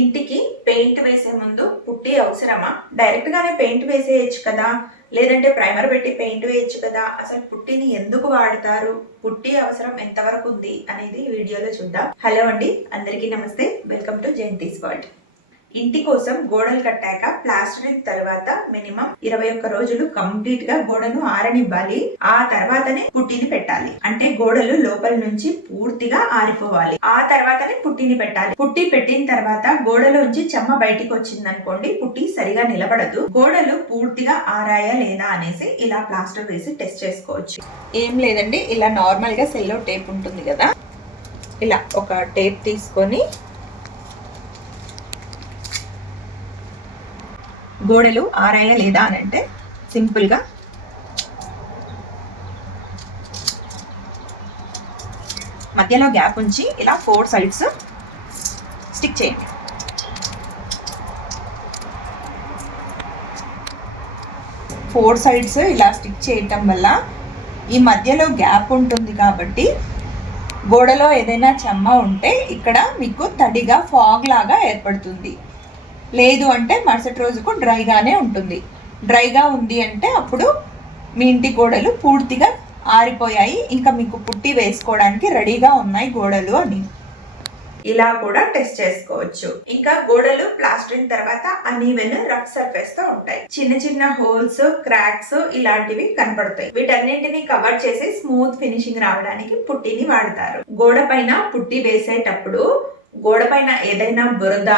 ఇంటికి పెయింట్ వేసే ముందు పుట్టి అవసరమా? డైరెక్ట్ గానే పెయింట్ వేసేయచ్చు కదా, లేదంటే ప్రైమర్ పెట్టి పెయింట్ వేయచ్చు కదా. అసలు పుట్టిని ఎందుకు వాడతారు, పుట్టి అవసరం ఎంతవరకు ఉంది అనేది ఈ వీడియోలో చూద్దాం. హలో అండి, అందరికీ నమస్తే. Welcome to Jayanthi's world. ఇంటి కోసం గోడలు కట్టాక ప్లాస్టరింగ్ తర్వాత మినిమం 21 రోజులు కంప్లీట్ గా గోడను ఆరనివ్వాలి. ఆ తర్వాతనే పుట్టిని పెట్టాలి. అంటే గోడలు లోపల నుంచి పూర్తిగా ఆరిపోవాలి. ఆ తర్వాతనే పుట్టిని పెట్టాలి. పుట్టి పెట్టిన తర్వాత గోడలోంచి చెమ్మ బయటికి వచ్చింది అనుకోండి, పుట్టి సరిగా నిలబడదు. గోడలు పూర్తిగా ఆరాయా లేదా అనేసి ఇలా ప్లాస్టర్ వేసి టెస్ట్ చేసుకోవచ్చు. ఏం లేదండి, ఇలా నార్మల్ గా సెల్లో టేప్ ఉంటుంది కదా, ఇలా ఒక టేప్ తీసుకొని గోడలు ఆరాయా లేదా అని అంటే సింపుల్ గా మధ్యలో గ్యాప్ ఉంచి ఇలా 4 సైడ్స్ స్టిక్ చేయండి. ఫోర్ సైడ్స్ ఇలా స్టిక్ చేయటం వల్ల ఈ మధ్యలో గ్యాప్ ఉంటుంది కాబట్టి గోడలో ఏదైనా చెమ్మ ఉంటే ఇక్కడ మీకు తడిగా ఫాగ్ లాగా ఏర్పడుతుంది. లేదు అంటే మరుసటి రోజుకు డ్రైగానే ఉంటుంది. డ్రైగా ఉంది అంటే అప్పుడు మీ ఇంటి గోడలు పూర్తిగా ఆరిపోయాయి, ఇంకా మీకు పుట్టి వేసుకోవడానికి రెడీగా ఉన్నాయి గోడలు అని. ఇలా కూడా టెస్ట్ చేసుకోవచ్చు. ఇంకా గోడలు ప్లాస్టరింగ్ తర్వాత అనీవెన్ రఫ్ సర్ఫేస్ తో ఉంటాయి. చిన్న చిన్న హోల్స్, క్రాక్స్ ఇలాంటివి కనపడతాయి. వీటన్నింటినీ కవర్ చేసి స్మూత్ ఫినిషింగ్ రావడానికి పుట్టిని వాడతారు. గోడ పైన పుట్టి వేసేటప్పుడు గోడ పైన ఏదైనా బురద,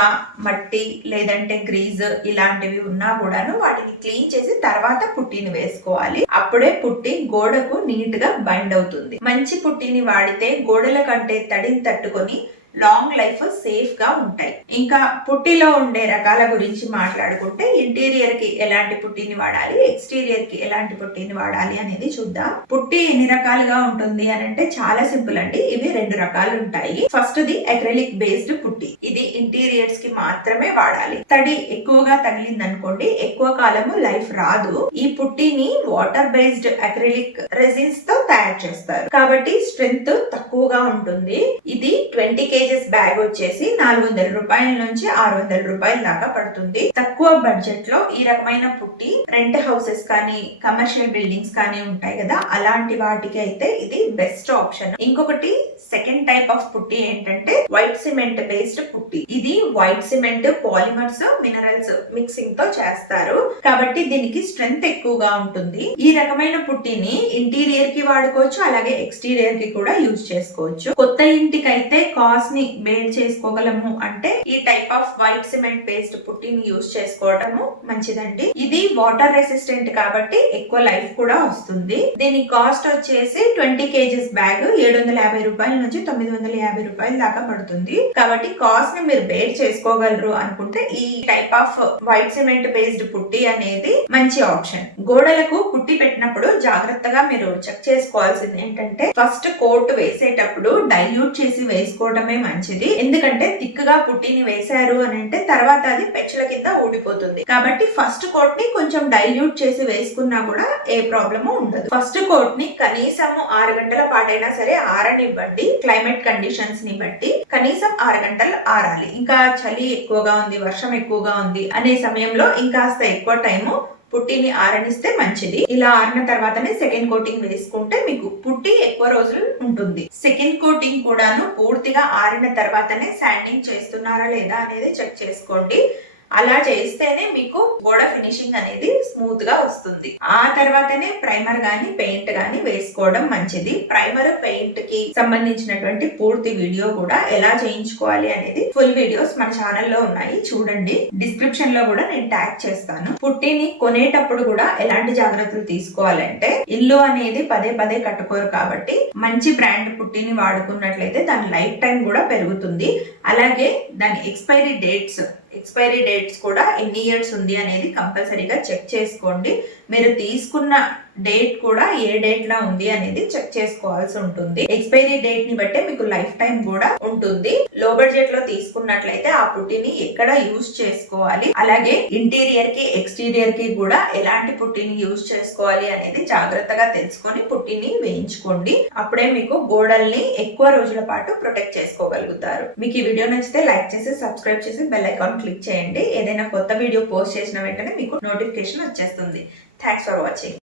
మట్టి లేదంటే గ్రీజ్ ఇలాంటివి ఉన్నా కూడాను వాటిని క్లీన్ చేసి తర్వాత పుట్టిని వేసుకోవాలి. అప్పుడే పుట్టి గోడకు నీట్ గా బైండ్ అవుతుంది. మంచి పుట్టిని వాడితే గోడల కంటే తడిని తట్టుకొని లాంగ్ లైఫ్ సేఫ్ గా ఉంటాయి. ఇంకా పుట్టిలో ఉండే రకాల గురించి మాట్లాడుకుంటే ఇంటీరియర్ కి ఎలాంటి పుట్టిని వాడాలి, ఎక్స్టీరియర్ కి ఎలాంటి పుట్టిని వాడాలి అనేది చూద్దాం. పుట్టి ఎన్ని రకాలుగా ఉంటుంది అని అంటే చాలా సింపుల్ అండి. ఇవి 2 రకాలు ఉంటాయి. ఫస్ట్ ది అక్రిలిక్ బేస్డ్ పుట్టి. ఇది ఇంటీరియర్స్ కి మాత్రమే వాడాలి. తడి ఎక్కువగా తగిలింది అనుకోండి, ఎక్కువ కాలము లైఫ్ రాదు. ఈ పుట్టిని వాటర్ బేస్డ్ అక్రిలిక్ రెసిన్స్ తో తయారు చేస్తారు కాబట్టి స్ట్రెంగ్త్ తక్కువగా ఉంటుంది. ఇది 20 kg బ్యాగ్ వచ్చేసి 400 రూపాయల నుంచి 600 రూపాయల దాకా పడుతుంది. తక్కువ బడ్జెట్ లో ఈ రకమైన పుట్టి రెంట్ హౌసెస్ కానీ కమర్షియల్ బిల్డింగ్స్ కానీ ఉంటాయి కదా, అలాంటి వాటికి అయితే ఇది బెస్ట్ ఆప్షన్. ఇంకొకటి సెకండ్ టైప్ ఆఫ్ పుట్టి ఏంటంటే వైట్ సిమెంట్ బేస్డ్ పుట్టి. ఇది white cement, polymers, minerals mixing తో చేస్తారు కాబట్టి దీనికి స్ట్రెంగ్త్ ఎక్కువగా ఉంటుంది. ఈ రకమైన పుట్టిని ఇంటీరియర్ కి వాడుకోవచ్చు, అలాగే ఎక్స్టీరియర్ కి కూడా యూజ్ చేసుకోవచ్చు. కొత్త ఇంటికి అయితే కాస్ట్ ని బేర్ చేసుకోగలము అంటే ఈ type of white cement based పుట్టిని యూజ్ చేసుకోవటము మంచిదండి. ఇది వాటర్ రెసిస్టెంట్ కాబట్టి ఎక్కువ లైఫ్ కూడా వస్తుంది. దీని కాస్ట్ వచ్చేసి 20 kg బ్యాగ్ 750 రూపాయల నుంచి 950 రూపాయల దాకా పడుతుంది. కాబట్టి కాస్ట్ ని మీరు బేర్ చేసుకోగలరు అనుకుంటే ఈ type of white cement based పుట్టి అనేది మంచి ఆప్షన్. గోడలకు పుట్టి పెట్టినప్పుడు జాగ్రత్తగా మీరు చెక్ చేసుకోవాల్సింది ఏంటంటే ఫస్ట్ కోట్ వేసేటప్పుడు డైల్యూట్ చేసి వేసుకోవడమే మంచిది. ఎందుకంటే థిక్ గా పుట్టిని వేశారు అని అంటే తర్వాత అది పెచ్చుల కింద ఊడిపోతుంది. కాబట్టి ఫస్ట్ కోట్ ని కొంచెం డైల్యూట్ చేసి వేసుకున్నా కూడా ఏ ప్రాబ్లము ఉండదు. ఫస్ట్ కోట్ ని కనీసం 6 గంటల పాటైనా సరే ఆరనివ్వండి. క్లైమేట్ కండిషన్స్ ని బట్టి కనీసం 6 గంటలు ఆరాలి. ఇంకా చలి ఎక్కువగా ఉంది, వర్షం ఎక్కువగా ఉంది అనే సమయంలో ఇంకాస్త ఎక్కువ టైము పుట్టిని ఆరనిస్తే మంచిది. ఇలా ఆరిన తర్వాతనే సెకండ్ కోటింగ్ వేసుకుంటే మీకు పుట్టి ఎక్కువ రోజులు ఉంటుంది. సెకండ్ కోటింగ్ కూడాను పూర్తిగా ఆరిన తర్వాతనే శాండింగ్ చేస్తున్నారా లేదా అనేది చెక్ చేసుకోండి. అలా చేస్తేనే మీకు గోడ ఫినిషింగ్ అనేది స్మూత్ గా వస్తుంది. ఆ తర్వాతనే ప్రైమర్ గాని పెయింట్ గాని వేసుకోవడం మంచిది. ప్రైమర్, పెయింట్ కి సంబంధించినటువంటి పూర్తి వీడియో కూడా ఎలా చేయించుకోవాలి అనేది ఫుల్ వీడియోస్ మన ఛానల్లో ఉన్నాయి, చూడండి. డిస్క్రిప్షన్ లో కూడా నేను ట్యాగ్ చేస్తాను. పుట్టిని కొనేటప్పుడు కూడా ఎలాంటి జాగ్రత్తలు తీసుకోవాలంటే ఇల్లు అనేది పదే పదే కట్టుకోరు కాబట్టి మంచి బ్రాండ్ పుట్టిని వాడుకున్నట్లయితే దాని లైఫ్ టైం కూడా పెరుగుతుంది. అలాగే దాని ఎక్స్పైరీ డేట్స్ కూడా ఎన్ని ఇయర్స్ ఉంది అనేది కంపల్సరీగా చెక్ చేసుకోండి. మీరు తీసుకున్న డేట్ కూడా ఏ డేట్ లా ఉంది అనేది చెక్ చేసుకోవాల్సి ఉంటుంది. ఎక్స్పైరీ డేట్ ని బట్టే మీకు లైఫ్ టైం కూడా ఉంటుంది. లో బడ్జెట్ లో తీసుకున్నట్లయితే ఆ పుట్టిని ఎక్కడ యూజ్ చేసుకోవాలి, అలాగే ఇంటీరియర్ కి ఎక్స్టీరియర్ కి కూడా ఎలాంటి పుట్టిని యూజ్ చేసుకోవాలి అనేది జాగ్రత్తగా తెలుసుకొని పుట్టిని వేయించుకోండి. అప్పుడే మీకు గోడల్ని ఎక్కువ రోజుల పాటు ప్రొటెక్ట్ చేసుకోగలుగుతారు. మీకు ఈ వీడియో నచ్చితే లైక్ చేసి సబ్స్క్రైబ్ చేసి బెల్ ఐకాన్ క్లిక్ చేయండి. ఏదైనా కొత్త వీడియో పోస్ట్ చేసిన వెంటనే మీకు నోటిఫికేషన్ వచ్చేస్తుంది. Thanks for watching.